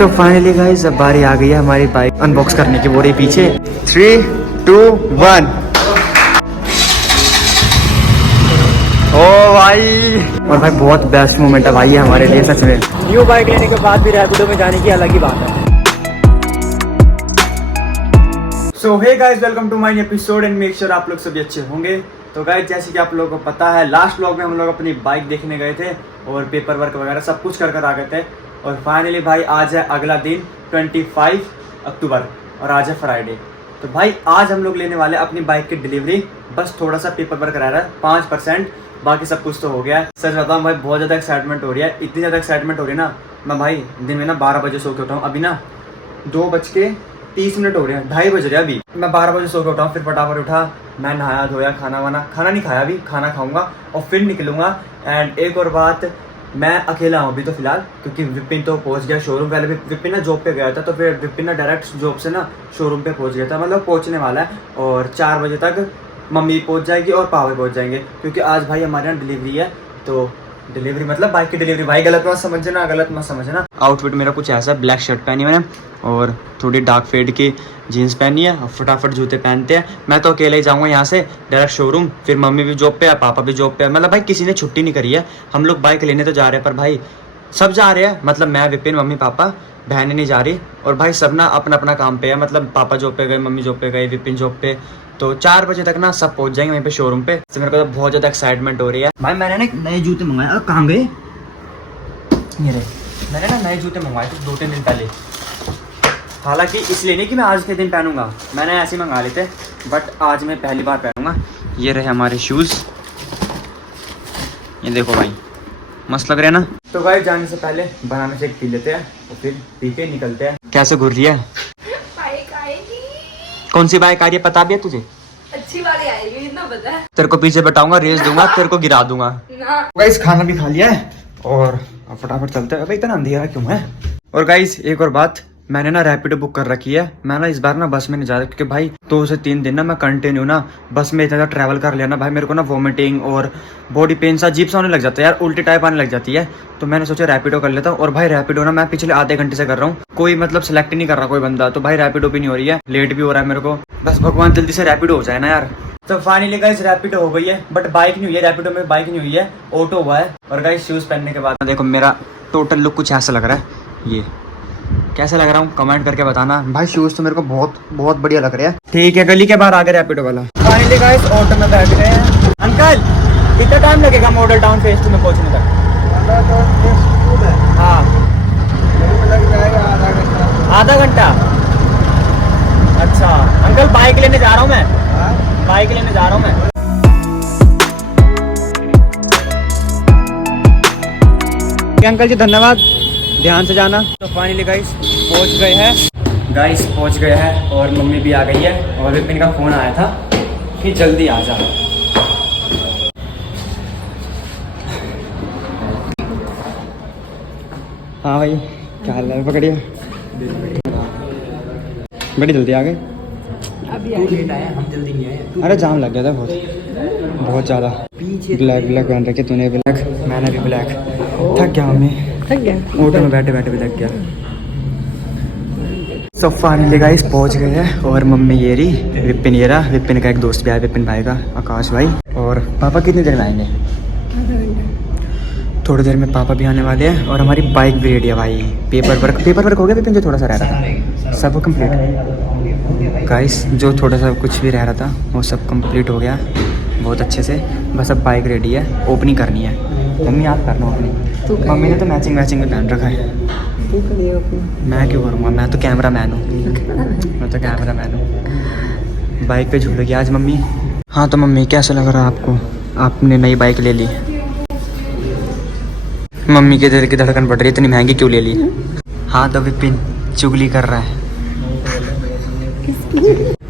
तो finally guys अब बारी आ गई है हमारी बाइक अनबॉक्स करने की। वो रही पीछे। 3, 2, 1। ओ भाई, और भाई बहुत बेस्ट मोमेंट है भाई हमारे लिए सच में। न्यू बाइक लेने के बाद भी रैपिडो में जाने की अलग ही बात है। So hey guys, welcome to my episode and make sure आप लोग सभी अच्छे होंगे। तो गाइस जैसे कि आप लोगों को पता है, लास्ट व्लॉग में हम लोग अपनी बाइक देखने गए थे और पेपर वर्क वगैरह सब कुछ कर आ गए थे। और फाइनली भाई आज है अगला दिन 25 अक्टूबर और आज है फ्राइडे। तो भाई आज हम लोग लेने वाले अपनी बाइक की डिलीवरी। बस थोड़ा सा पेपर वर्क रह रहा है 5%, बाकी सब कुछ तो हो गया है। सच बताऊँ भाई बहुत ज़्यादा एक्साइटमेंट हो रही है, इतनी ज़्यादा एक्साइटमेंट हो रही है ना। मैं भाई दिन में ना 12 बजे सो के उठाऊँ, अभी ना 2:30 हो रहे हैं, 2:30 बज रहे हैं अभी। मैं 12 बजे सो के उठाऊँ, फिर फटाफट उठा, मैं नहाया धोया, खाना नहीं खाया अभी, खाना खाऊंगा और फिर निकलूंगा। एंड एक और बात, मैं अकेला हूँ अभी तो फिलहाल, क्योंकि विपिन तो पहुँच गया शोरूम। पहले विपिन ना जॉब पे गया था, तो फिर विपिन ना डायरेक्ट जॉब से ना शोरूम पे पहुँच गया था, मतलब पहुँचने वाला है। और 4 बजे तक मम्मी पहुँच जाएगी और पापा पहुँच जाएंगे, क्योंकि आज भाई हमारे यहाँ डिलीवरी है। तो डिलीवरी मतलब बाइक की डिलीवरी, भाई गलत मत समझना। आउटफिट मेरा कुछ ऐसा, ब्लैक शर्ट पहनी मैंने और थोड़ी डार्क फेड की जीन्स पहनी है और फटाफट जूते पहनते हैं। मैं तो अकेले ही जाऊंगा यहाँ से डायरेक्ट शोरूम, फिर मम्मी भी जॉब पे है, पापा भी जॉब पे है। मतलब भाई किसी ने छुट्टी नहीं करी है। हम लोग बाइक लेने तो जा रहे हैं, पर भाई सब जा रहे हैं, मतलब मैं, विपिन, मम्मी, पापा, बहनें नहीं जा रही। और भाई सब ना अपना अपना काम पे है, मतलब पापा जॉब पे गए, मम्मी जॉब पे गए, विपिन जॉब पे। तो 4 बजे तक ना सब पहुँच जाएंगे वहीं पे शोरूम पे। तो मेरे को तो बहुत ज़्यादा एक्साइटमेंट हो रही है। भाई मैंने ना नए जूते मंगाए, कहाँ गए ये रहे। मैंने ना नए जूते मंगवाए थे 2-3 दिन पहले, हालांकि इसलिए नहीं कि मैं आज के दिन पहनूंगा, मैंने ऐसे ही मंगा लेते, बट आज मैं पहली बार पहनूंगा। ये रहे हमारे शूज़, ये देखो भाई मस्त लग रहे हैं ना। तो भाई जाने से पहले बनाना शेक पी लेते हैं और फिर पी के निकलते हैं। कैसे घूर रही है? बाइक आएगी। कौन सी बाइक आ रही है पता भी है तुझे? अच्छी वाली आएगी, इतना पता है। तेरे को पीछे बैठाऊंगा, रेस दूंगा, तेरे को गिरा दूंगा ना। गाइस खाना भी खा लिया है और फटाफट चलते हैं। अबे इतना अंधेरा क्यों है? और गाइस एक और बात, मैंने ना रैपिडो बुक कर रखी है। मैं ना इस बार ना बस में नहीं जा रहा, क्योंकि भाई 2 से 3 दिन ना मैं कंटिन्यू ना बस में इतना ज़्यादा ट्रैवल कर लिया ना भाई, मेरे को ना वॉमिटिंग और बॉडी पेन सा अजीब सा होने लग जाता है यार, उल्टी टाइप आने लग जाती है। तो मैंने सोचा रैपिडो कर लेता हूँ। और भाई रैपिडो ना मैं पिछले आधे घंटे से कर रहा हूँ, कोई मतलब सेलेक्ट ही नहीं कर रहा कोई बंदा। तो भाई रैपिडो भी नहीं हो रही है, लेट भी हो रहा है मेरे को। बस भगवान जल्दी से रैपिडो हो जाए ना यार। तो फाइनली गाइस रैपिडो हो गई है, बट बाइक नहीं हुई है रैपिडो में, बाइक नहीं हुई है, ऑटो हुआ है। और गाइस शूज़ पहनने के बाद देखो मेरा टोटल लुक कुछ ऐसा लग रहा है। ये कैसे लग रहा हूँ कमेंट करके बताना भाई। शूज़ तो मेरे को बहुत बहुत बढ़िया लग रहे हैं। ठीक है, गली के बाहर आ गए रैपिडो वाला। फाइनली गाइस ऑटो में बैठ गए हैं। अंकल कितना टाइम लगेगा मॉडल टाउन फेज 2 में पहुँचने तक? हाँ आधा घंटा। अच्छा अंकल बाइक लेने जा रहा हूँ मैं, बाइक लेने जा रहा हूँ मैं। अंकल जी धन्यवाद, ध्यान से जाना। तो फाइनली गाइस पहुंच गए हैं और मम्मी भी आ गई है। और विपिन का फ़ोन आया था कि जल्दी आ जा। हाँ भाई क्या हाल है? पकड़िए, बड़ी जल्दी आ गए। अभी लेट आए, हम जल्दी नहीं आए। अरे जाम लग गया था बहुत ज़्यादा। ब्लैक पहन रखे तूने, ब्लैक, मैंने भी ब्लैक। थक गया मम्मी, ऑटो में बैठे बैठे भी थक गया। सो फाइनली गाइस पहुंच गए हैं और मम्मी ये रही, विपिन ये रहा, विपिन का एक दोस्त भी आया, विपिन भाई का, आकाश भाई। और पापा कितनी देर में आएंगे? थोड़ी देर में पापा भी आने वाले हैं। और हमारी बाइक भी रेडी है भाई। पेपर वर्क हो गया विपिन, जो थोड़ा सा रह रहा था सब कंप्लीट। गाइस जो थोड़ा सा कुछ भी रह रहा था वो सब कंप्लीट हो गया बहुत अच्छे से। बस अब बाइक रेडी है, ओपनिंग करनी है। मम्मी आप करना ओपनिंग। मम्मी ने तो मैचिंग में पहन रखा है। मैं क्यों करूँगा, मैं तो कैमरा मैन हूँ। बाइक पे झूलेगी आज मम्मी। हाँ तो मम्मी कैसा लग रहा है आपको, आपने नई बाइक ले ली? मम्मी के दिल की धड़कन बढ़ रही है, इतनी महंगी क्यों ले ली? हाँ तो विपिन चुगली कर रहा है।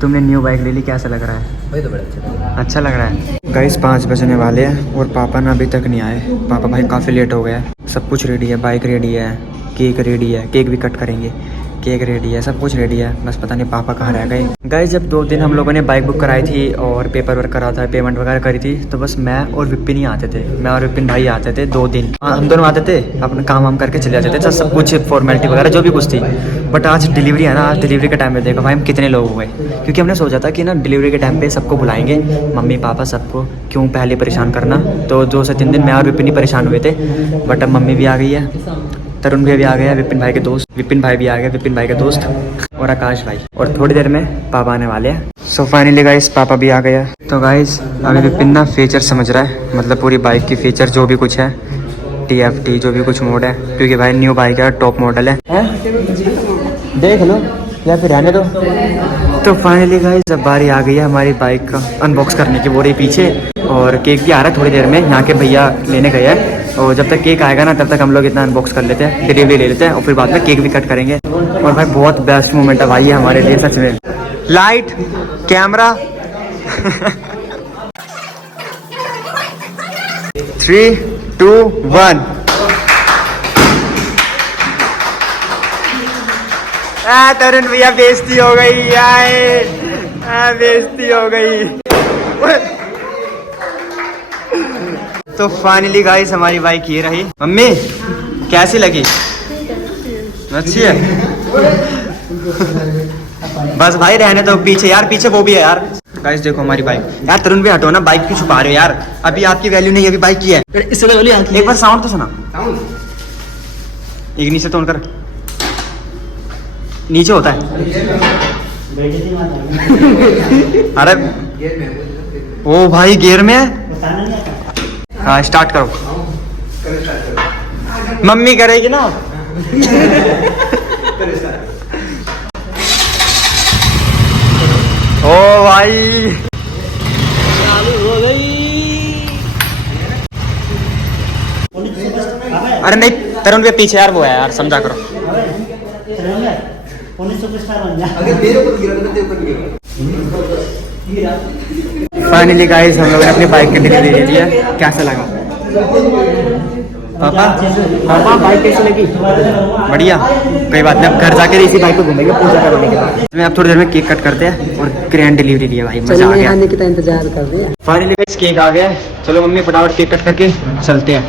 तुमने न्यू बाइक ले ली, कैसा लग रहा है? भाई तो बड़ा अच्छा लग रहा है। गाइस 5 बजने वाले हैं और पापा ना अभी तक नहीं आए। पापा भाई काफ़ी लेट हो गया। सब कुछ रेडी है, बाइक रेडी है, केक रेडी है, केक भी कट करेंगे। केक रेडी है, सब कुछ रेडी है, बस पता नहीं पापा कहाँ रह गए। गाइस जब 2 दिन हम लोगों ने बाइक बुक कराई थी और पेपर वर्क करा था, पेमेंट वगैरह करी थी, तो बस मैं और विपिन ही आते थे, मैं और विपिन भाई आते थे 2 दिन। हम दोनों आते थे, अपना काम वाम करके चले जाते थे, सब कुछ फॉर्मेलिटी वगैरह जो भी कुछ थी। बट आज डिलीवरी है ना, आज डिलीवरी के टाइम पे देखो भाई हम कितने लोग हुए, क्योंकि हमने सोचा था कि ना डिलीवरी के टाइम पे सबको बुलाएंगे, मम्मी पापा सबको, क्यों पहले परेशान करना। तो 2 से 3 दिन मैं और विपिन ही परेशान हुए थे, बट अब मम्मी भी आ गई है, तरुण भी अभी आ गया, विपिन भाई के दोस्त, विपिन भाई भी आ गए, विपिन भाई के दोस्त और आकाश भाई, और थोड़ी देर में पापा आने वाले हैं। सो फाइनली गाइस पापा भी आ गया। तो गाइस अभी विपिन ना फीचर समझ रहा है, मतलब पूरी बाइक की फीचर जो भी कुछ है, TFT जो भी कुछ मोड है, क्योंकि भाई न्यू बाइक है, टॉप मॉडल है। देख लो या फिर रहने दो। तो फाइनली गाइस जब बारी आ गई है हमारी बाइक का अनबॉक्स करने की, वो रही पीछे, और केक भी आ रहा है थोड़ी देर में, यहाँ के भैया लेने गए हैं, और जब तक केक आएगा ना तब तक हम लोग इतना अनबॉक्स कर लेते हैं, डिलीवरी ले लेते हैं, और फिर बाद में केक भी कट करेंगे। और भाई बहुत बेस्ट मोमेंट है भाई ये हमारे लिए सच में। Light camera 3 2 1। तरुण भैया बेइज्जती हो गई यार, बेइज्जती हो गई। तो फाइनली गाइस हमारी बाइक ये रही। मम्मी कैसी लगी? अच्छी है। बस भाई रहने दो, पीछे यार, पीछे वो भी है यार। गाइस देखो हमारी बाइक यार, तरुण भी हटो ना, बाइक की छुपा रहे हो यार, अभी आपकी वैल्यू नहीं है, अभी बाइक की है। एक बार साउंड तो सुना, एक नीचे तो कर, नीचे होता है। अरे ओ भाई गियर में है। हाँ स्टार्ट करो, मम्मी करेगी ना। ओ भाई चालू हो गई। अरे नहीं तरुण के पीछे यार वो है यार, समझा करो। फाइनली गाइस हम लोगों ने अपनी बाइक की डिलीवरी ले ली है, कैसा लगा पापा? पापा बाइक कैसी लगी? बढ़िया, कोई बात नहीं, अब घर जाकर इसी बाइक को घूमेंगे पूजा करने के बाद। मैं अब थोड़ी देर में केक कट करते हैं और ग्रैंड डिलीवरी दी है भाई, मजा आ गया। आने की इंतजार कर रहे हैं। फाइनली गाइस केक आ गया, चलो मम्मी फटाफट केक कट करके चलते हैं।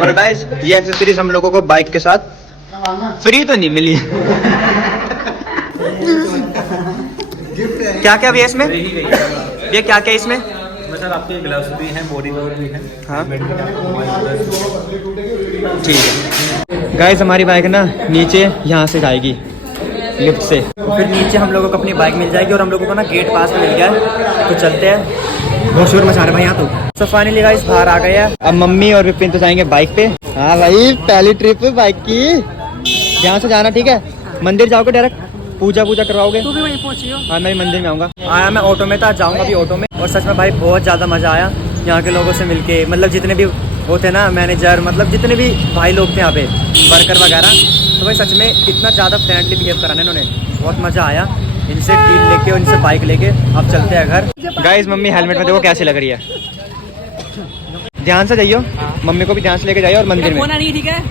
और गाइस ये एक्सेसरीज हम लोगों को बाइक के साथ फ्री तो नहीं मिली। क्या क्या भी है इसमें? ये क्या क्या इसमें? सर आपके ग्लव्स भी हैं, बॉडी कवर भी है। हाँ ठीक है। गाइस हमारी बाइक ना नीचे यहाँ से जाएगी लिफ्ट से, और फिर नीचे हम लोगों को अपनी बाइक मिल जाएगी, और हम लोगों को ना गेट पास मिल गया है, तो चलते हैं। बहुत शोर मचा रहे भाई यहाँ तो। सो फाइनली गाइस बाहर आ गए हैं, अब मम्मी और विपिन तो जाएंगे बाइक पे। हाँ भाई पहली ट्रिप बाइक की, यहाँ से जाना ठीक है, मंदिर जाओगे डायरेक्ट, पूजा करवाओगे? तू भी वहीं पहुंचियो? हाँ मैं मंदिर में आऊँगा। आया मैं ऑटो में था, जाऊँगा भी ऑटो में, और सच में भाई बहुत ज़्यादा मज़ा आया यहाँ के लोगों से मिलके, मतलब जितने भी वो थे ना मैनेजर, मतलब जितने भी भाई लोग थे यहाँ पे, वर्कर वगैरह, तो भाई सच में इतना ज़्यादा फ्रेंडली बिहेव करा इन्होंने, बहुत मज़ा आया इनसे डील लेके और इनसे बाइक लेके। अब चलते हैं घर। गाइस मम्मी हेलमेट में देखो कैसी लग रही है, ध्यान से जाइयो, मम्मी को भी ध्यान से लेके जाइए, और मंदिर में नहीं, ठीक है?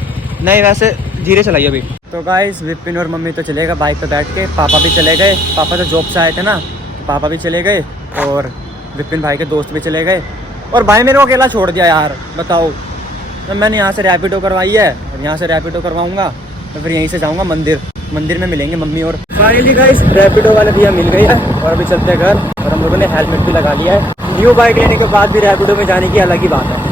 नहीं वैसे धीरे चलाइए अभी। तो गाइस विपिन और मम्मी तो चले गए बाइक पे बैठ के, पापा भी चले गए, पापा तो जॉब से आए थे ना, तो पापा भी चले गए, और विपिन भाई के दोस्त भी चले गए, और भाई मेरे को अकेला छोड़ दिया यार, बताओ। तो मैंने यहाँ से रैपिडो करवाई है, और यहाँ से रैपिडो करवाऊँगा, तो फिर यहीं से जाऊँगा मंदिर, मंदिर में मिलेंगे मम्मी। और फाइनली गाइस रैपिडो वाले भैया मिल गए हैं, और अभी चलते हैं घर, और हम लोगों ने हेलमेट भी लगा लिया है। न्यू बाइक लेने के बाद भी रैपिडो में जाने की अलग ही बात है।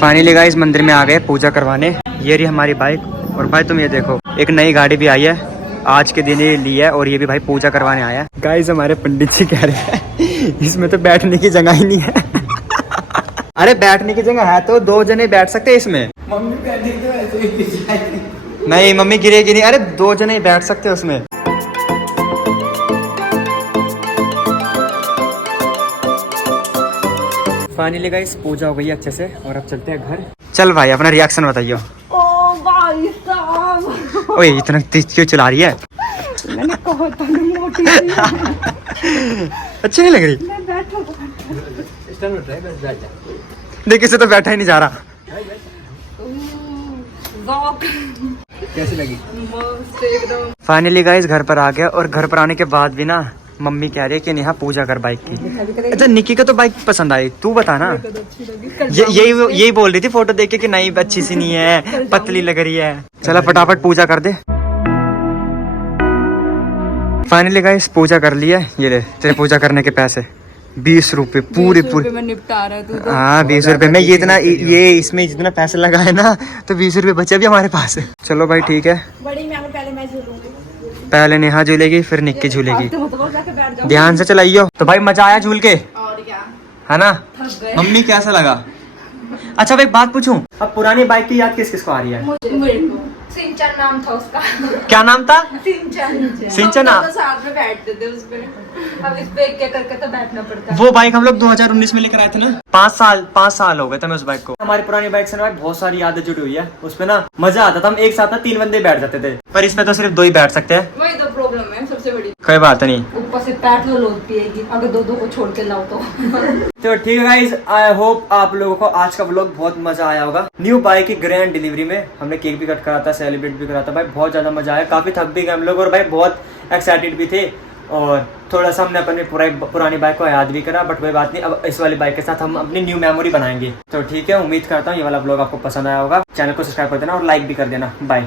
फाइनली गाइस मंदिर में आ गए पूजा करवाने, ये रही हमारी बाइक, और भाई तुम ये देखो एक नई गाड़ी भी आई है, आज के दिन ही ली है, और ये भी भाई पूजा करवाने आया है। गाइस हमारे पंडित जी कह रहे हैं इसमें तो बैठने की जगह ही नहीं है। अरे बैठने की जगह है तो 2 जने बैठ सकते हैं इसमें। मम्मी बैठेगी तो ऐसे नहीं, मम्मी गिरेगी नहीं, अरे 2 जने बैठ सकते हैं उसमें। फाइनली गाइस पूजा हो गई अच्छे से, और अब चलते हैं घर। चल भाई अपना रिएक्शन बताइयो। ओ भाई साहब ओए इतना तेज क्यों चला रही है? मैंने कहा था ना मोटी सी है। अच्छी नहीं लग रही? मैं बैठो। देख इसे तो बैठा ही नहीं जा रहा। कैसी लगी? मस्त एकदम। फाइनली गाइस घर पर आ गया और घर पर आने के बाद भी ना मम्मी कह रही है कि नेहा पूजा कर बाइक की। अच्छा निक्की को तो बाइक पसंद आई, तू बता ना। यही बोल रही थी फोटो देख के कि नहीं अच्छी सी नहीं है, पतली लग रही है। चला फटाफट पूजा कर दे। फाइनली गाइस पूजा कर लिया। ये ले तेरे पूजा करने के पैसे 20 रुपए पूरे में निपटा रहा है तू तो। हाँ 20 रुपए में ये इतना ये इसमें जितना पैसा लगा है ना तो 20 रुपए बचे भी हमारे पास है। चलो भाई ठीक है। बड़ी मैं पहले मैं झूलूंगी। पहले नेहा झूलेगी फिर निक्की झूलेगी। तो मतलब जाके बैठ जाओ। ध्यान से चलाइयो। तो भाई मजा आया झूल के, और क्या? है ना? थक गए। मम्मी कैसा लगा? अच्छा भाई एक बात पूछूं, अब पुरानी बाइक की याद किस किस को आ रही है? मेरे को सिंचन नाम था उसका। क्या नाम था? सिंचन। सिंचन हम दोनों साथ में बैठते थे उस पे। अब इस पे एक करके तो बैठना पड़ता है। वो बाइक हम लोग 2019 में लेकर आए थे ना। 5 साल हो गए थे मैं उस बाइक को। हमारी पुरानी बाइक से ना भाई बहुत सारी यादें जुड़ी हुई है। उसपे ना मजा आता था, हम एक साथ ना 3 बंदे बैठ जाते थे, पर इसमें तो सिर्फ 2 ही बैठ सकते हैं। वही तो प्रॉब्लम है सबसे बड़ी। कोई बात नहीं। ऊपर से पैर तो लोड पिएगी अगर दो को छोड़ के लाओ तो। तो ठीक है गाइस, आई होप आप लोगों को आज का व्लॉग बहुत मजा आया होगा। न्यू बाइक की ग्रैंड डिलीवरी में हमने केक भी कट करा था, सेलिब्रेट भी करा था। भाई बहुत ज्यादा मजा आया, काफी थक भी गए हम लोग और भाई बहुत एक्साइटेड भी थे। और थोड़ा सा हमने अपनी पुरानी बाइक को याद भी करा, बट कोई बात नहीं, अब इस वाली बाइक के साथ हम अपनी न्यू मेमोरी बनाएंगे। तो ठीक है, उम्मीद करता हूँ ये वाला व्लॉग आपको पसंद आया होगा। चैनल को सब्सक्राइब कर देना और लाइक भी कर देना। बाय।